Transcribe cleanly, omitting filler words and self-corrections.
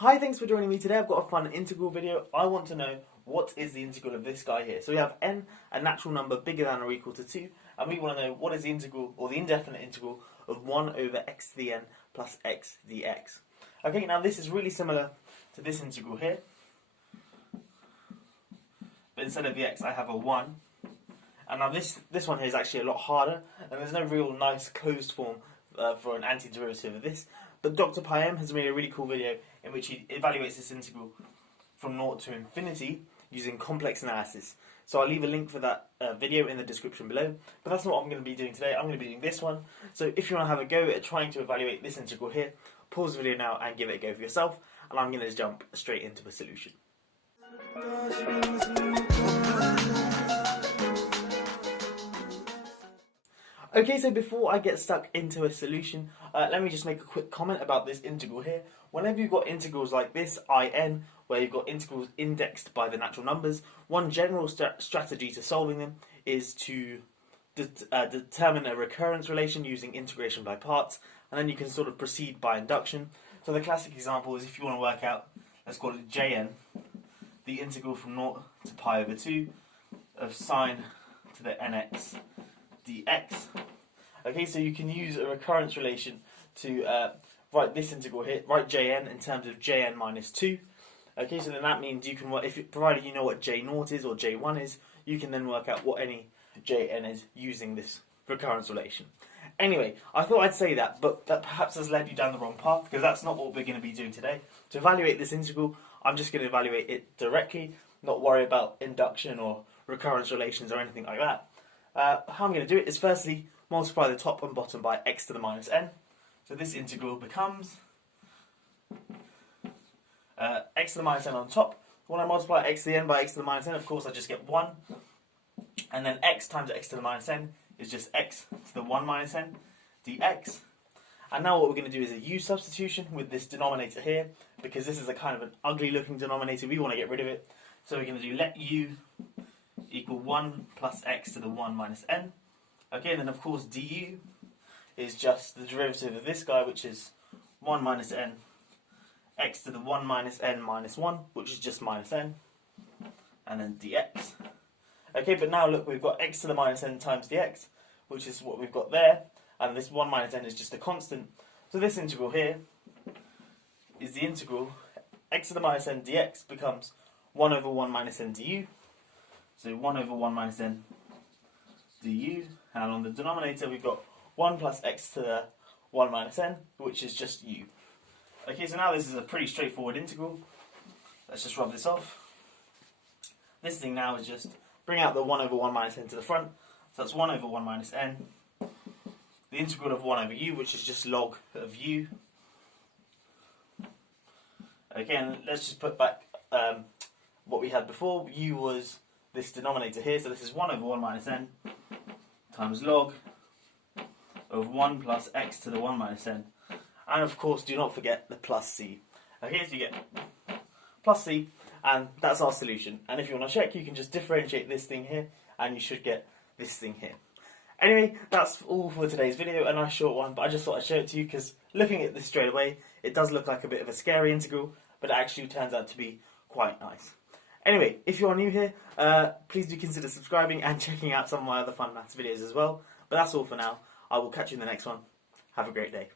Hi, thanks for joining me today. I've got a fun integral video. I want to know what is the integral of this guy here. So we have n, a natural number bigger than or equal to 2, and we want to know what is the integral, or the indefinite integral, of 1 over x to the n plus x dx. Okay, now this is really similar to this integral here, but instead of the x I have a 1. And now this one here is actually a lot harder, and there's no real nice closed form for an antiderivative of this. But Dr. Peyam has made a really cool video in which he evaluates this integral from 0 to infinity using complex analysis. So I'll leave a link for that video in the description below. But that's not what I'm going to be doing today. I'm going to be doing this one. So if you want to have a go at trying to evaluate this integral here, pause the video now and give it a go for yourself. And I'm going to just jump straight into the solution. Okay, so before I get stuck into a solution, let me just make a quick comment about this integral here. Whenever you've got integrals like this, in, where you've got integrals indexed by the natural numbers, one general strategy to solving them is to determine a recurrence relation using integration by parts, and then you can sort of proceed by induction. So the classic example is if you want to work out, let's call it Jn, the integral from 0 to pi over 2 of sine to the nx dx. Okay, so you can use a recurrence relation to write this integral here, write Jn in terms of Jn minus 2. Okay, so then that means you can work, provided you know what J0 is or J1 is, you can then work out what any Jn is using this recurrence relation. Anyway, I thought I'd say that, but that perhaps has led you down the wrong path, because that's not what we're going to be doing today. To evaluate this integral, I'm just going to evaluate it directly, not worry about induction or recurrence relations or anything like that. How I'm going to do it is firstly multiply the top and bottom by x to the minus n. So this integral becomes x to the minus n on top. When I multiply x to the n by x to the minus n, of course I just get 1. And then x times x to the minus n is just x to the 1 minus n dx. And now what we're going to do is a u substitution with this denominator here, because this is a kind of an ugly looking denominator. We want to get rid of it. So we're going to do let u equal 1 plus x to the 1 minus n. Okay, and then of course du is just the derivative of this guy, which is 1 minus n, x to the 1 minus n minus 1, which is just minus n, and then dx. Okay, but now look, we've got x to the minus n times dx, which is what we've got there, and this 1 minus n is just a constant. So this integral here is the integral x to the minus n dx becomes 1 over 1 minus n du. So 1 over 1 minus n du, and on the denominator we've got 1 plus x to the 1 minus n, which is just u. Okay, so now this is a pretty straightforward integral. Let's just rub this off. This thing now is just bring out the 1 over 1 minus n to the front, so that's 1 over 1 minus n. The integral of 1 over u, which is just log of u. Again, let's just put back what we had before. U was this denominator here, so this is 1 over 1 minus n times log of 1 plus x to the 1 minus n. And of course, do not forget the plus c. Okay, so you get plus c, and that's our solution. And if you want to check, you can just differentiate this thing here, and you should get this thing here. Anyway, that's all for today's video, a nice short one, but I just thought I'd show it to you, because looking at this straight away, it does look like a bit of a scary integral, but it actually turns out to be quite nice. Anyway, if you're new here, please do consider subscribing and checking out some of my other fun maths videos as well. But that's all for now. I will catch you in the next one. Have a great day.